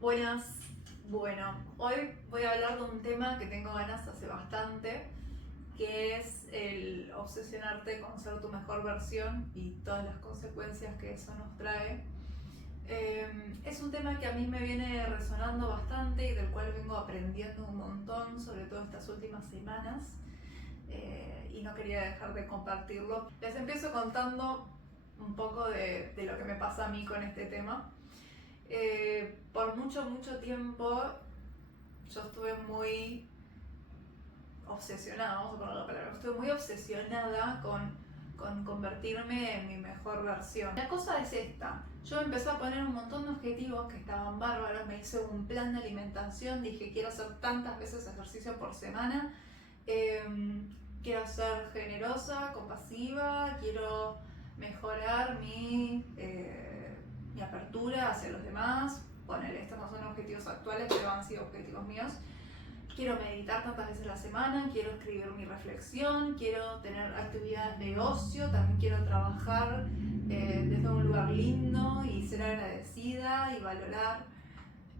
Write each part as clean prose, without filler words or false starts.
Buenas. Bueno, hoy voy a hablar de un tema que tengo ganas hace bastante, que es el obsesionarte con ser tu mejor versión y todas las consecuencias que eso nos trae. Es un tema que a mí me viene resonando bastante y del cual vengo aprendiendo un montón, sobre todo estas últimas semanas, y no quería dejar de compartirlo. Les empiezo contando un poco de lo que me pasa a mí con este tema. Por mucho tiempo yo estuve muy obsesionada, vamos a poner la palabra, estuve muy obsesionada con convertirme en mi mejor versión. La cosa es esta, yo empecé a poner un montón de objetivos que estaban bárbaros, me hice un plan de alimentación, dije quiero hacer tantas veces ejercicio por semana, quiero ser generosa, compasiva, quiero mejorar mi apertura hacia los demás. Ponele, estos no son objetivos actuales, pero han sido objetivos míos. Quiero meditar tantas veces a la semana, quiero escribir mi reflexión, quiero tener actividades de ocio, también quiero trabajar desde un lugar lindo y ser agradecida y valorar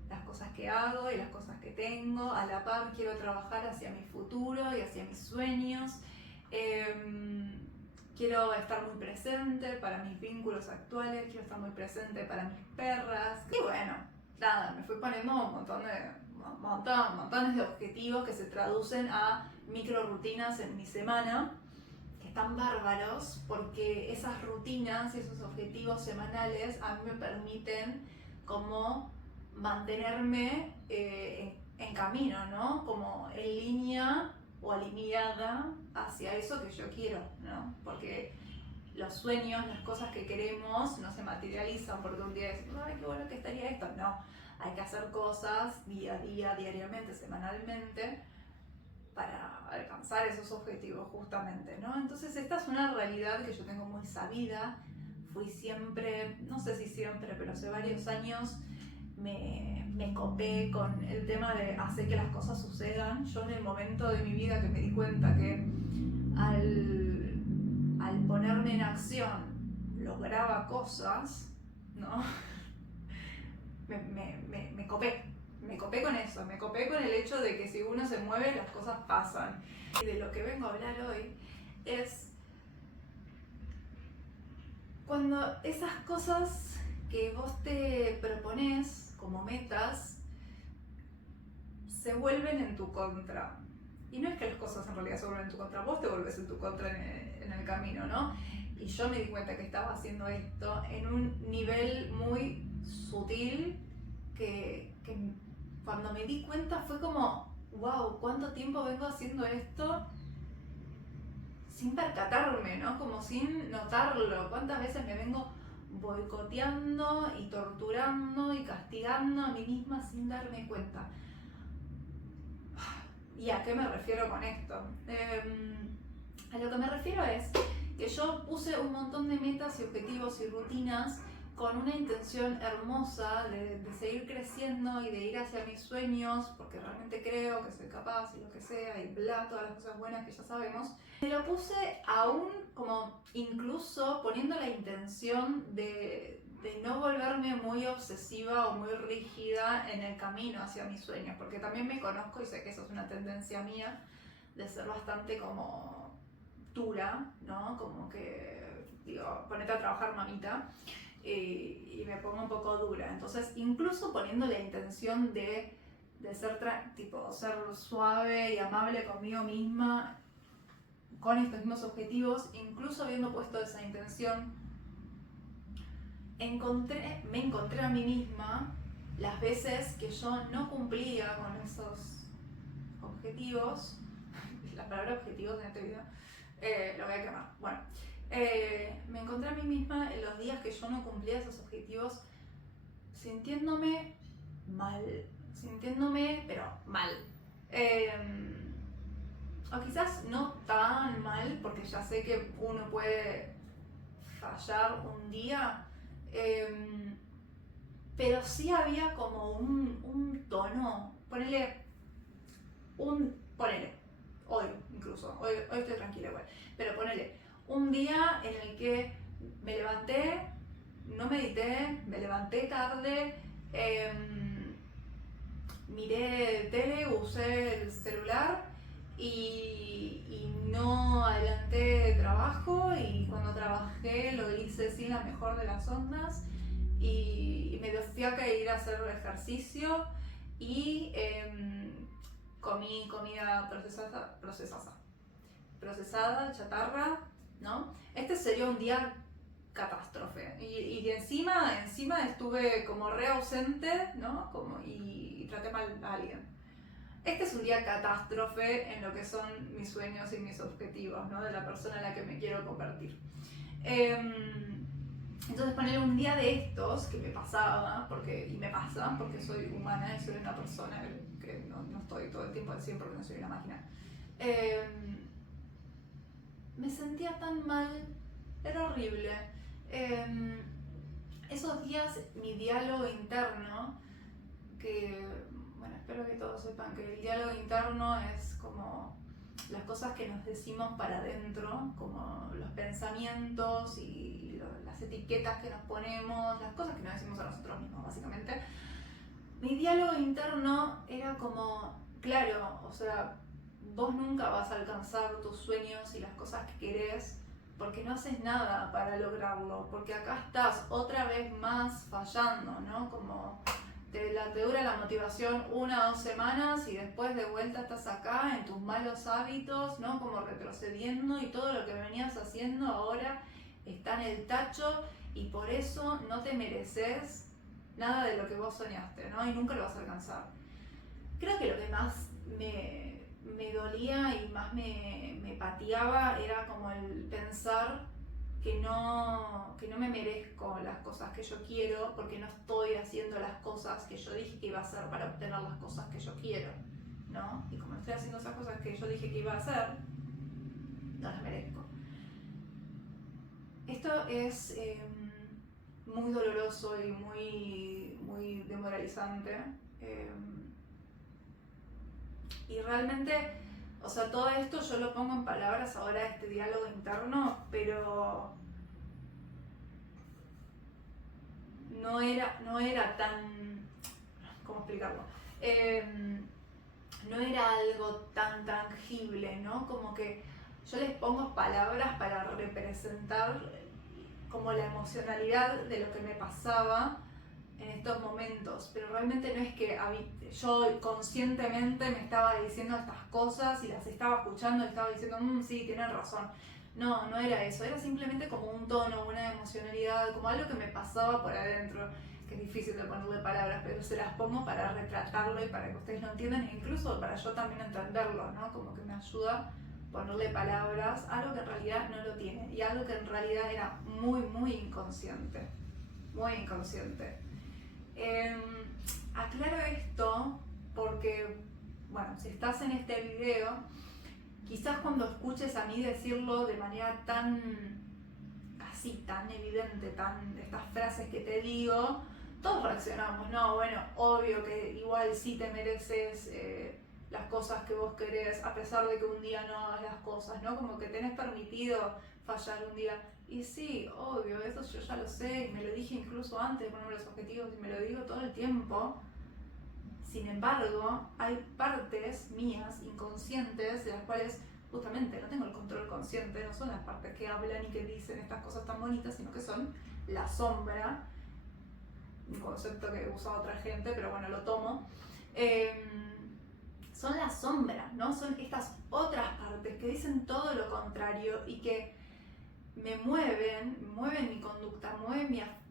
las cosas que hago y las cosas que tengo. A la par quiero trabajar hacia mi futuro y hacia mis sueños. Quiero estar muy presente para mis vínculos actuales, quiero estar muy presente para mis perras. Y bueno, nada, me fui poniendo montones de objetivos que se traducen a micro rutinas en mi semana, que están bárbaros porque esas rutinas y esos objetivos semanales a mí me permiten como mantenerme en camino, ¿no? Como en línea o alineada hacia eso que yo quiero, ¿no? Porque los sueños, las cosas que queremos no se materializan porque un día decimos, ay, qué bueno que estaría esto. No, hay que hacer cosas día a día, diariamente, semanalmente para alcanzar esos objetivos justamente, ¿no? Entonces esta es una realidad que yo tengo muy sabida. Fui siempre, no sé si siempre, pero hace varios años me copé con el tema de hacer que las cosas sucedan. Yo en el momento de mi vida que me di cuenta que al ponerme en acción lograba cosas, ¿no? Me copé con eso, me copé con el hecho de que si uno se mueve las cosas pasan. Y de lo que vengo a hablar hoy es cuando esas cosas que vos te propones como metas se vuelven en tu contra. Y no es que las cosas en realidad se vuelven en tu contra, vos te volvés en tu contra en el camino, ¿no? Y yo me di cuenta que estaba haciendo esto en un nivel muy sutil que cuando me di cuenta fue como, wow, ¿cuánto tiempo vengo haciendo esto sin percatarme, ¿no? Como sin notarlo? ¿Cuántas veces me vengo boicoteando y torturando y castigando a mí misma sin darme cuenta? ¿Y a qué me refiero con esto? A lo que me refiero es que yo puse un montón de metas y objetivos y rutinas con una intención hermosa de seguir creciendo y de ir hacia mis sueños, porque realmente creo que soy capaz y lo que sea, y bla, todas las cosas buenas que ya sabemos. Me lo puse aún como incluso poniendo la intención de no volverme muy obsesiva o muy rígida en el camino hacia mis sueños, porque también me conozco y sé que eso es una tendencia mía de ser bastante como dura, ¿no? Como que digo, ponete a trabajar, mamita, y me pongo un poco dura. Entonces, incluso poniendo la intención de ser ser suave y amable conmigo misma con estos mismos objetivos, incluso habiendo puesto esa intención, me encontré a mí misma las veces que yo no cumplía con esos objetivos. La palabra objetivos en este video lo voy a quemar. Bueno, me encontré a mí misma en los días que yo no cumplía esos objetivos sintiéndome mal, pero mal. O quizás no tan mal, porque ya sé que uno puede fallar un día, pero sí había como un tono, ponele, hoy incluso, hoy estoy tranquila igual, pero ponele, un día en el que me levanté, no medité, me levanté tarde, tele, usé el celular y no adelanté trabajo, y cuando trabajé lo hice sin la mejor de las ondas, y me fui a ir a hacer ejercicio y comí comida procesada, chatarra, ¿no? Este sería un día catástrofe, y encima estuve como re ausente, ¿no? Y traté mal a alguien. Este es un día catástrofe en lo que son mis sueños y mis objetivos, ¿no? De la persona en la que me quiero convertir. Entonces, poner un día de estos que me pasaba, y me pasa, porque soy humana y soy una persona que no estoy todo el tiempo al 100 porque no soy una máquina. Me sentía tan mal, era horrible. Esos días, mi diálogo interno, que, bueno, espero que todos sepan que el diálogo interno es como las cosas que nos decimos para adentro, como los pensamientos y las etiquetas que nos ponemos, las cosas que nos decimos a nosotros mismos, básicamente. Mi diálogo interno era como, claro, o sea, vos nunca vas a alcanzar tus sueños y las cosas que querés porque no haces nada para lograrlo, porque acá estás otra vez más fallando, ¿no? Como te dura la motivación 1 o 2 semanas y después de vuelta estás acá en tus malos hábitos, ¿no? Como retrocediendo, y todo lo que venías haciendo ahora está en el tacho, y por eso no te mereces nada de lo que vos soñaste, ¿no? Y nunca lo vas a alcanzar. Creo que lo que más me dolía y más me pateaba era como el pensar que no me merezco las cosas que yo quiero, porque no estoy haciendo las cosas que yo dije que iba a hacer para obtener las cosas que yo quiero, ¿no? Y como no estoy haciendo esas cosas que yo dije que iba a hacer, no las merezco. Esto es muy doloroso y muy demoralizante. Y realmente, o sea, todo esto yo lo pongo en palabras ahora, este diálogo interno, pero no era tan, ¿cómo explicarlo? No era algo tan tangible, ¿no? Como que yo les pongo palabras para representar como la emocionalidad de lo que me pasaba en estos momentos, pero realmente no es que yo conscientemente me estaba diciendo estas cosas y las estaba escuchando y estaba diciendo, sí, tienen razón. No era eso, era simplemente como un tono, una emocionalidad, como algo que me pasaba por adentro, que es difícil de ponerle palabras, pero se las pongo para retratarlo y para que ustedes lo entiendan, e incluso para yo también entenderlo, ¿no? Como que me ayuda ponerle palabras a algo que en realidad no lo tiene, y algo que en realidad era muy inconsciente, muy inconsciente. Aclaro esto porque, bueno, si estás en este video, quizás cuando escuches a mí decirlo de manera tan evidente, estas frases que te digo, todos reaccionamos, ¿no? Bueno, obvio que igual sí te mereces las cosas que vos querés, a pesar de que un día no hagas las cosas, ¿no? Como que tenés permitido fallar un día. Y sí, obvio, eso yo ya lo sé, y me lo dije incluso antes de ponerme los objetivos, y me lo digo todo el tiempo. Sin embargo, hay partes mías, inconscientes, de las cuales justamente no tengo el control consciente, no son las partes que hablan y que dicen estas cosas tan bonitas, sino que son la sombra, un concepto que usa otra gente, pero bueno, lo tomo. Son la sombra, ¿no? Son estas otras partes que dicen todo lo contrario y que me mueven mi conducta,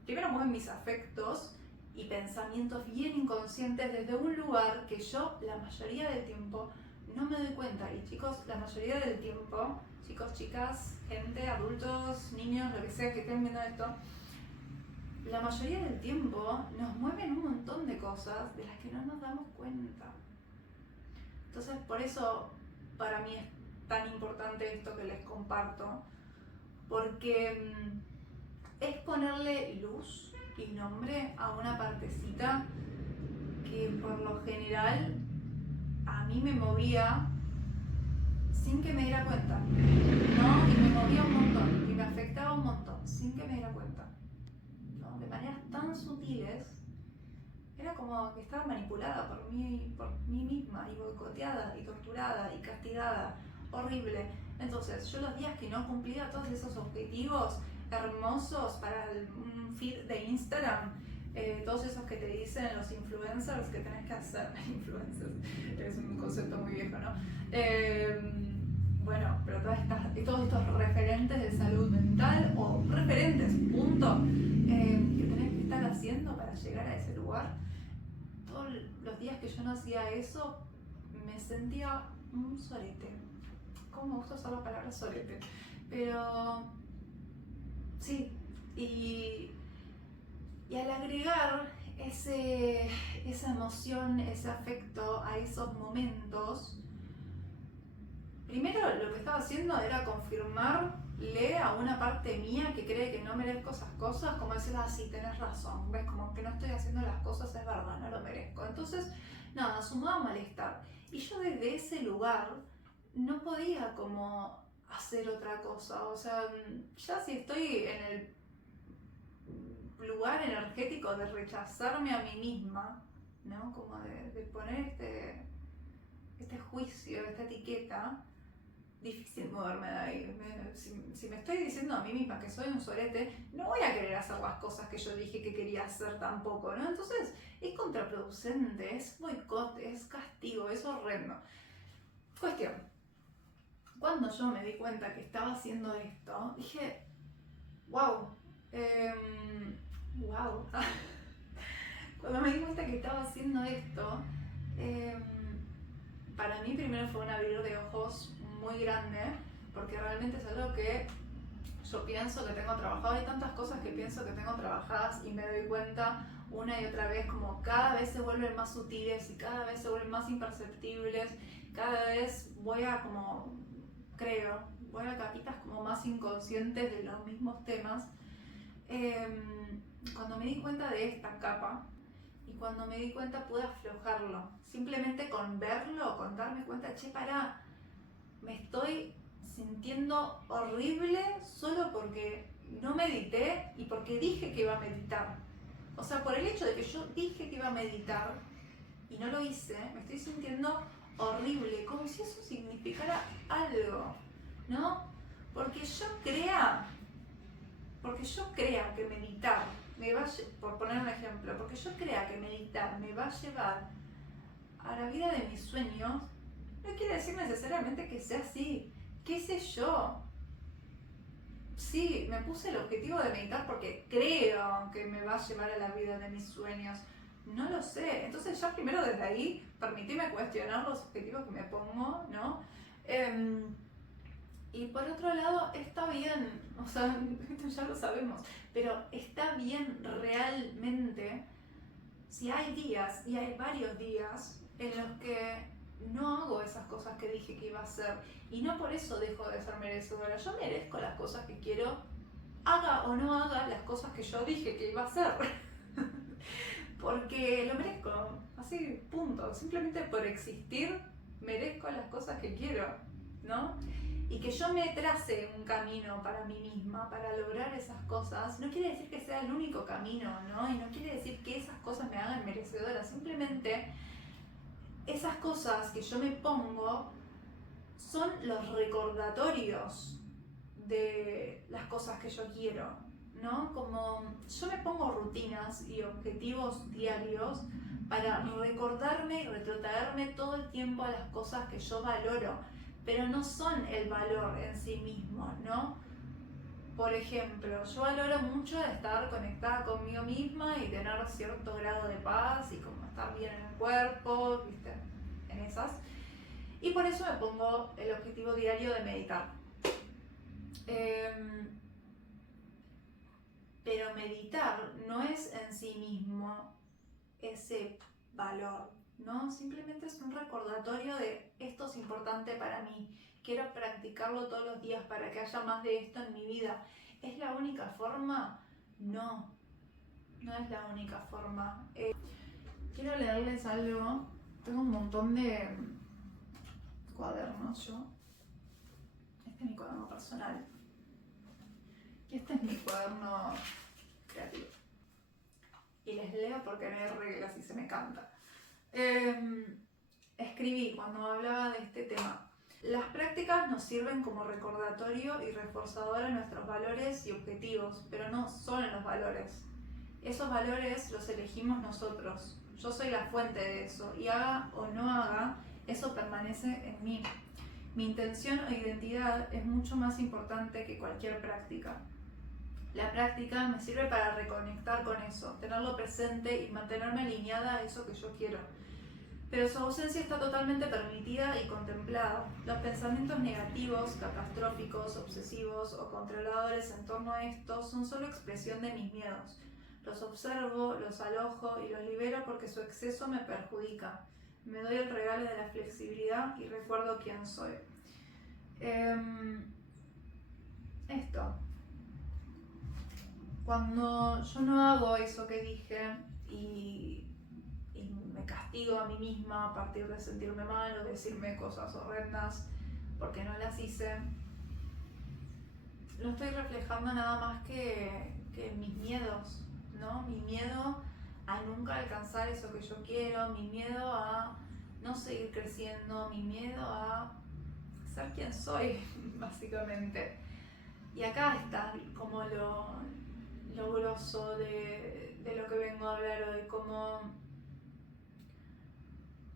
primero mueven mis afectos y pensamientos bien inconscientes desde un lugar que yo la mayoría del tiempo no me doy cuenta. Y chicos, la mayoría del tiempo, chicos, chicas, gente, adultos, niños, lo que sea que estén viendo esto, la mayoría del tiempo nos mueven un montón de cosas de las que no nos damos cuenta. Entonces, por eso para mí es tan importante esto que les comparto, porque es ponerle luz y nombre a una partecita que por lo general a mí me movía sin que me diera cuenta, ¿no? Y me movía un montón y me afectaba un montón sin que me diera cuenta, ¿no? De maneras tan sutiles, Era como que estaba manipulada por mí misma, y boicoteada, y torturada, y castigada. Horrible. Entonces, yo los días que no cumplía todos esos objetivos hermosos para un feed de Instagram, todos esos que te dicen los influencers que tenés que hacer. Influencers, es un concepto muy viejo, ¿no? Bueno, pero todos estos referentes de salud mental, o referentes, punto, que tenés que estar haciendo para llegar a ese lugar. Todos los días que yo no hacía eso, me sentía un sorete. ¿Cómo me gusta usar la palabra sorete? Pero sí, y al agregar esa emoción, ese afecto a esos momentos, primero lo que estaba haciendo era confirmarle a una parte mía que cree que no merezco esas cosas, como decir, sí, tenés razón, ves, como que no estoy haciendo las cosas, es verdad, no lo merezco. Entonces, nada, sumaba malestar. Y yo desde ese lugar no podía como hacer otra cosa. O sea, ya si estoy en el lugar energético de rechazarme a mí misma, ¿no? Como de poner este juicio, esta etiqueta, difícil moverme de ahí. Si me estoy diciendo a mí misma que soy un sorete, no voy a querer hacer las cosas que yo dije que quería hacer tampoco, ¿no? Entonces es contraproducente, es boicot, es castigo, es horrendo. Cuestión, cuando yo me di cuenta que estaba haciendo esto, dije, wow, wow. Cuando me di cuenta que estaba haciendo esto, para mí primero fue un abrir de ojos muy grande, porque realmente es algo que yo pienso que tengo trabajado. Hay tantas cosas que pienso que tengo trabajadas y me doy cuenta una y otra vez como cada vez se vuelven más sutiles y cada vez se vuelven más imperceptibles, cada vez voy a capitas como más inconscientes de los mismos temas. Cuando me di cuenta de esta capa y cuando me di cuenta pude aflojarlo, simplemente con verlo, con darme cuenta, pará, me estoy sintiendo horrible solo porque no medité y porque dije que iba a meditar. O sea, por el hecho de que yo dije que iba a meditar y no lo hice, me estoy sintiendo horrible, como si eso significara algo, ¿no? Porque yo crea que meditar me va a, por poner un ejemplo, porque yo crea que meditar me va a llevar a la vida de mis sueños, no quiere decir necesariamente que sea así. ¿Qué sé yo? Sí, me puse el objetivo de meditar porque creo que me va a llevar a la vida de mis sueños. No lo sé. Entonces ya primero desde ahí, permitime cuestionar los objetivos que me pongo, ¿no? Y por otro lado, está bien, o sea, esto ya lo sabemos, pero está bien realmente si hay días, y hay varios días, en los que no hago esas cosas que dije que iba a hacer. Y no por eso dejo de ser merecedora. Yo merezco las cosas que quiero, haga o no haga las cosas que yo dije que iba a hacer. Porque lo merezco, así, punto. Simplemente por existir, merezco las cosas que quiero, ¿no? Y que yo me trace un camino para mí misma, para lograr esas cosas, no quiere decir que sea el único camino, ¿no? Y no quiere decir que esas cosas me hagan merecedora. Simplemente esas cosas que yo me pongo son los recordatorios de las cosas que yo quiero, ¿no? Como yo me pongo rutinas y objetivos diarios para recordarme y retrotraerme todo el tiempo a las cosas que yo valoro, pero no son el valor en sí mismo, ¿no? Por ejemplo, yo valoro mucho estar conectada conmigo misma y tener cierto grado de paz y como estar bien en el cuerpo, ¿viste? En esas. Y por eso me pongo el objetivo diario de meditar. Pero meditar no es en sí mismo ese valor, ¿no? Simplemente es un recordatorio de esto es importante para mí. Quiero practicarlo todos los días para que haya más de esto en mi vida. ¿Es la única forma? No, no es la única forma. Quiero leerles algo. Tengo un montón de cuadernos yo. Este es mi cuaderno personal. Y este es mi cuaderno creativo. y les leo porque no hay reglas y se me canta. Escribí cuando hablaba de este tema. Las prácticas nos sirven como recordatorio y reforzador a nuestros valores y objetivos, pero no solo en los valores. Esos valores los elegimos nosotros. Yo soy la fuente de eso y haga o no haga, eso permanece en mí. Mi intención o identidad es mucho más importante que cualquier práctica. La práctica me sirve para reconectar con eso, tenerlo presente y mantenerme alineada a eso que yo quiero. Pero su ausencia está totalmente permitida y contemplada. Los pensamientos negativos, catastróficos, obsesivos o controladores en torno a esto son solo expresión de mis miedos. Los observo, los alojo y los libero porque su exceso me perjudica. Me doy el regalo de la flexibilidad y recuerdo quién soy. Esto. Cuando yo no hago eso que dije y me castigo a mí misma a partir de sentirme mal o decirme cosas horrendas porque no las hice, no estoy reflejando nada más que mis miedos, ¿no? Mi miedo a nunca alcanzar eso que yo quiero, mi miedo a no seguir creciendo, mi miedo a ser quien soy, básicamente. Y acá está como lo grosso de lo que vengo a hablar hoy, como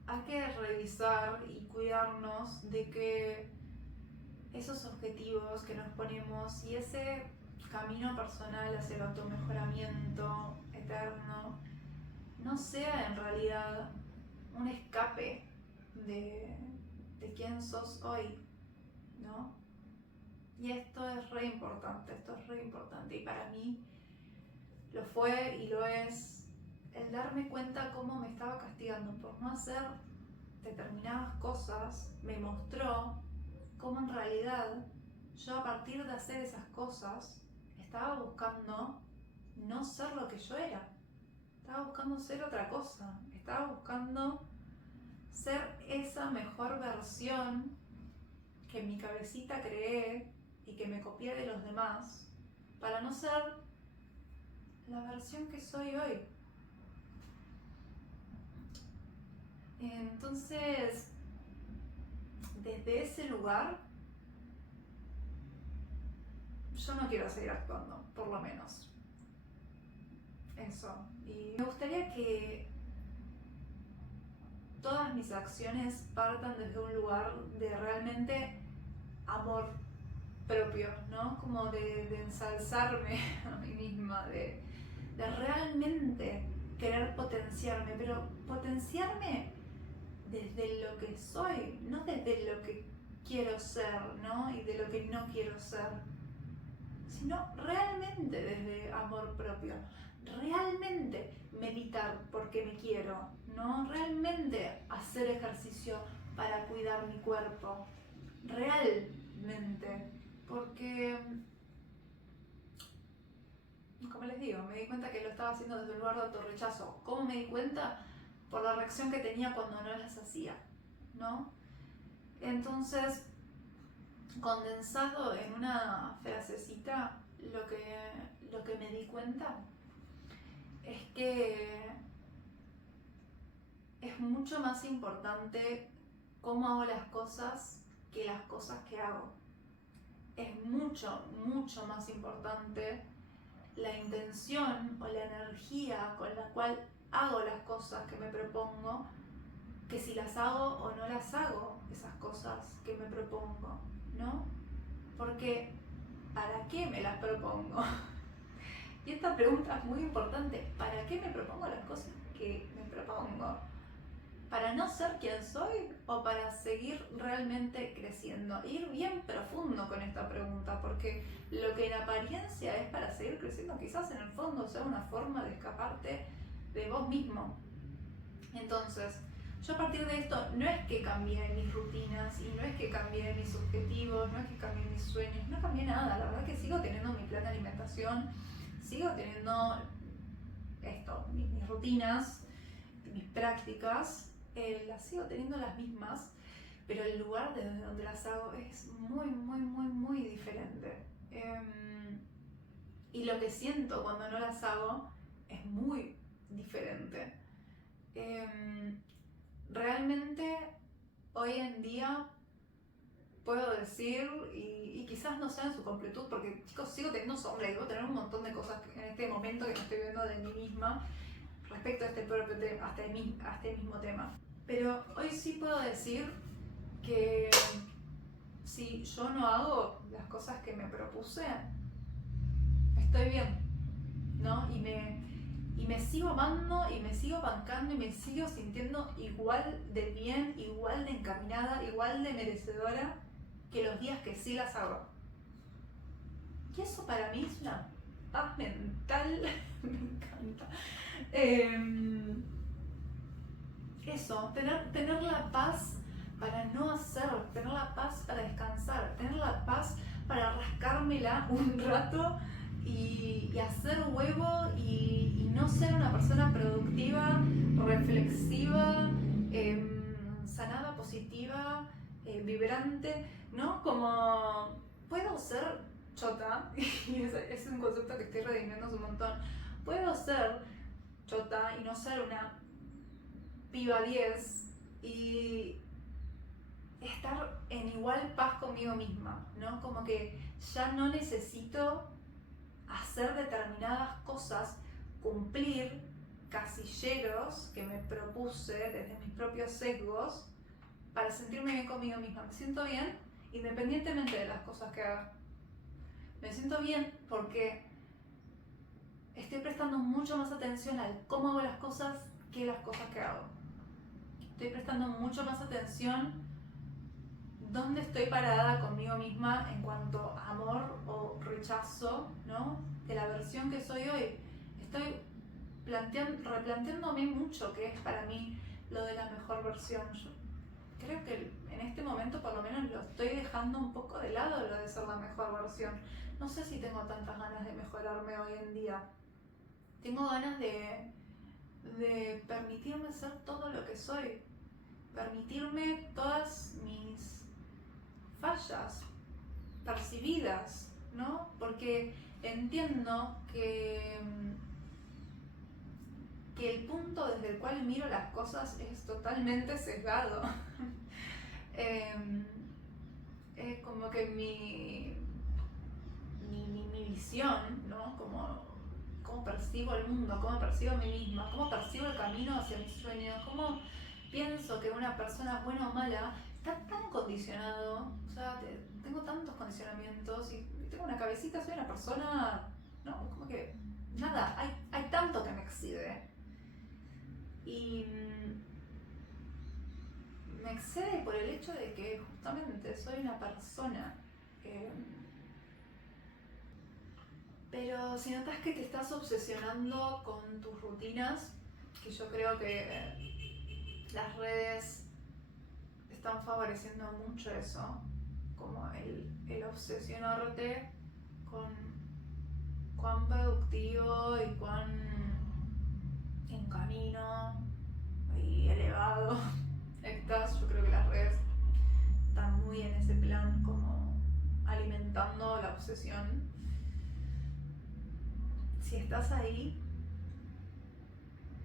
hay que revisar y cuidarnos de que esos objetivos que nos ponemos y ese camino personal hacia el automejoramiento eterno no sea en realidad un escape de quién sos hoy, ¿no? Y esto es re importante, y para mí lo fue y lo es el darme cuenta cómo me estaba castigando por no hacer determinadas cosas. Me mostró cómo en realidad yo, a partir de hacer esas cosas, estaba buscando no ser lo que yo era. Estaba buscando ser otra cosa. Estaba buscando ser esa mejor versión que en mi cabecita creé y que me copié de los demás para no ser la versión que soy hoy. Entonces, desde ese lugar, yo no quiero seguir actuando, por lo menos. Eso. Y me gustaría que todas mis acciones partan desde un lugar de realmente amor propio, ¿no? Como de ensalzarme a mí misma, de realmente querer potenciarme, pero potenciarme desde lo que soy, no desde lo que quiero ser, ¿no? Y de lo que no quiero ser, sino realmente desde amor propio, realmente meditar porque me quiero, ¿no? Realmente hacer ejercicio para cuidar mi cuerpo, realmente, porque, como les digo, me di cuenta que lo estaba haciendo desde un lugar de autorrechazo. ¿Cómo me di cuenta? Por la reacción que tenía cuando no las hacía, ¿no? Entonces, condensado en una frasecita, lo que me di cuenta es que es mucho más importante cómo hago las cosas que las cosas que hago. Es mucho, mucho más importante la intención o la energía con la cual hago las cosas que me propongo, que si las hago o no las hago, esas cosas que me propongo, ¿no? Porque, ¿para qué me las propongo? Y esta pregunta es muy importante. ¿Para qué me propongo las cosas que me propongo? ¿Para no ser quien soy o para seguir realmente creciendo? Ir bien profundo con esta pregunta, porque lo que en apariencia es para seguir creciendo, quizás en el fondo sea una forma de escaparte de vos mismo. Entonces, yo a partir de esto no es que cambié mis rutinas y no es que cambié mis objetivos, no es que cambié mis sueños, no cambié nada. La verdad que sigo teniendo mi plan de alimentación, sigo teniendo mis rutinas, mis prácticas, las sigo teniendo las mismas, pero el lugar desde donde las hago es muy, muy, muy, muy diferente. Y lo que siento cuando no las hago es muy, diferente. Realmente hoy en día puedo decir, y quizás no sea en su completud, porque chicos, sigo teniendo sombra y debo tener un montón de cosas en este momento que no estoy viendo de mí misma respecto a este propio tema, a este mismo tema. Pero hoy sí puedo decir que si yo no hago las cosas que me propuse, estoy bien, ¿no? Y me sigo amando y me sigo bancando y me sigo sintiendo igual de bien, igual de encaminada, igual de merecedora que los días que sí las hago. Y eso para mí es una paz mental, me encanta. Eso, tener la paz para no hacer, tener la paz para descansar, tener la paz para rascármela un rato y hacer huevo y no ser una persona productiva, reflexiva, sanada, positiva, vibrante, ¿no? Como puedo ser chota, y es un concepto que estoy redimiendo un montón, puedo ser chota y no ser una piba 10 y estar en igual paz conmigo misma, ¿no? Como que ya no necesito hacer determinadas cosas, cumplir casilleros que me propuse desde mis propios sesgos para sentirme bien conmigo misma. Me siento bien independientemente de las cosas que haga. Me siento bien porque estoy prestando mucho más atención al cómo hago las cosas que las cosas que hago. Estoy prestando mucho más atención dónde estoy parada conmigo misma en cuanto a amor o rechazo, ¿no? De la versión que soy hoy. Estoy replanteándome mucho qué es para mí lo de la mejor versión. Yo creo que en este momento por lo menos lo estoy dejando un poco de lado, lo de ser la mejor versión. No sé si tengo tantas ganas de mejorarme hoy en día. Tengo ganas de permitirme ser todo lo que soy, permitirme todas mis fallas percibidas, ¿no? Porque entiendo que el punto desde el cual miro las cosas es totalmente sesgado. Es como que mi visión, ¿no? Cómo percibo el mundo, cómo percibo a mí misma, cómo percibo el camino hacia mis sueños, cómo pienso que una persona buena o mala está tan condicionado, o sea, tengo tantos condicionamientos y tengo una cabecita, soy una persona, no, como que nada, hay tanto que me excede. Y me excede por el hecho de que justamente soy una persona. Pero si notas que te estás obsesionando con tus rutinas, que yo creo que las redes están favoreciendo mucho eso, como el obsesionarte con cuán productivo y cuán en camino y elevado estás. Yo creo que las redes están muy en ese plan, como alimentando la obsesión. Si estás ahí,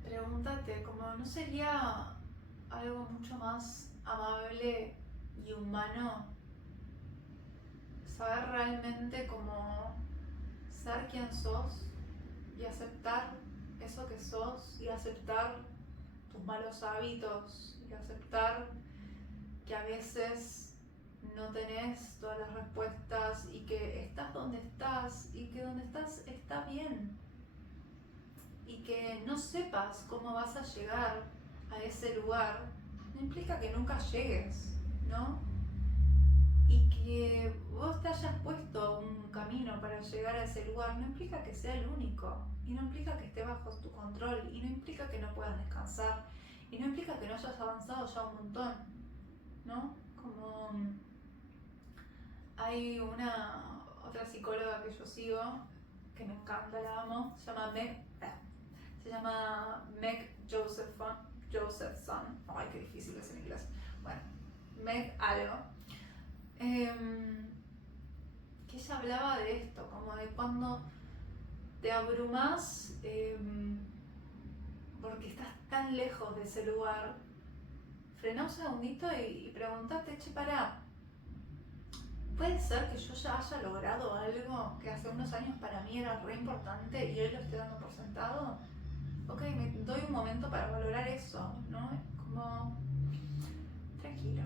pregúntate, como no sería algo mucho más amable y humano saber realmente cómo ser quien sos y aceptar eso que sos y aceptar tus malos hábitos y aceptar que a veces no tenés todas las respuestas y que estás donde estás y que donde estás está bien y que no sepas cómo vas a llegar a ese lugar no implica que nunca llegues, ¿no? Y que vos te hayas puesto un camino para llegar a ese lugar no implica que sea el único y no implica que esté bajo tu control y no implica que no puedas descansar y no implica que no hayas avanzado ya un montón, ¿no? Como hay una otra psicóloga que yo sigo que me encanta, la amo, se llama Meg Josephson. Ay, qué difícil es en inglés. Bueno, Meg algo. Que ella hablaba de esto, como de cuando te abrumas porque estás tan lejos de ese lugar, frena un segundito y pregúntate, che, pará, ¿puede ser que yo ya haya logrado algo que hace unos años para mí era re importante y hoy lo estoy dando por sentado? Ok, me doy un momento para valorar eso, ¿no? Como, tranquilo,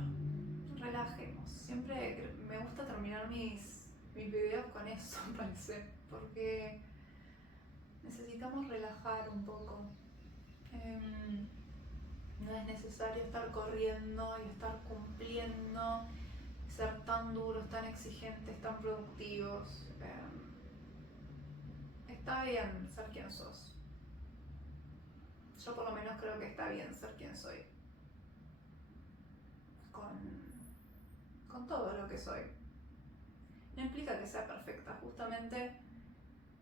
relajemos. Siempre me gusta terminar mis videos con eso, parece, porque necesitamos relajar un poco. No es necesario estar corriendo y estar cumpliendo, ser tan duros, tan exigentes, tan productivos. Está bien ser quien sos. Yo por lo menos creo que está bien ser quien soy. Con todo lo que soy. No implica que sea perfecta, justamente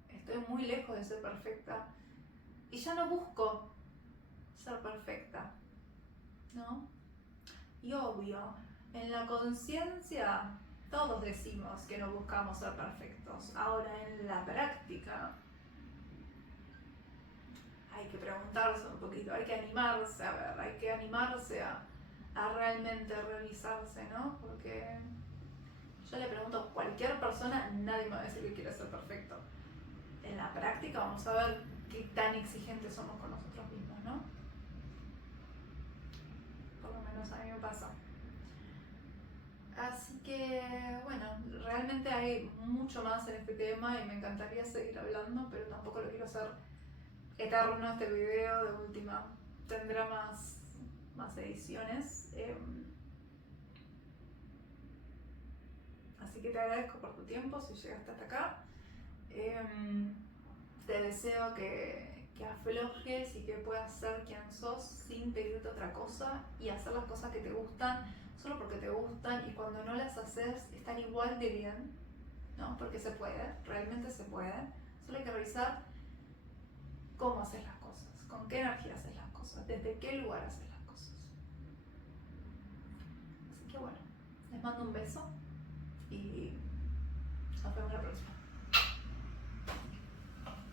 estoy muy lejos de ser perfecta y ya no busco ser perfecta, ¿no? Y obvio, en la conciencia todos decimos que no buscamos ser perfectos. Ahora en la práctica hay que preguntarse un poquito, hay que animarse a ver, hay que animarse a realmente revisarse, ¿no? Porque yo le pregunto a cualquier persona, nadie me va a decir que quiere ser perfecto. En la práctica vamos a ver qué tan exigentes somos con nosotros mismos, ¿no? Por lo menos a mí me pasa. Así que, bueno, realmente hay mucho más en este tema y me encantaría seguir hablando, pero tampoco lo quiero hacer eterno este video. De última tendrá más ediciones. Así que te agradezco por tu tiempo si llegaste hasta acá. Te deseo que aflojes y que puedas ser quien sos sin pedirte otra cosa y hacer las cosas que te gustan solo porque te gustan, y cuando no las haces están igual de bien, ¿no? Porque se puede, realmente se puede. Solo hay que revisar cómo haces las cosas, con qué energía haces las cosas, desde qué lugar haces las cosas. Así que bueno, les mando un beso y nos vemos la próxima.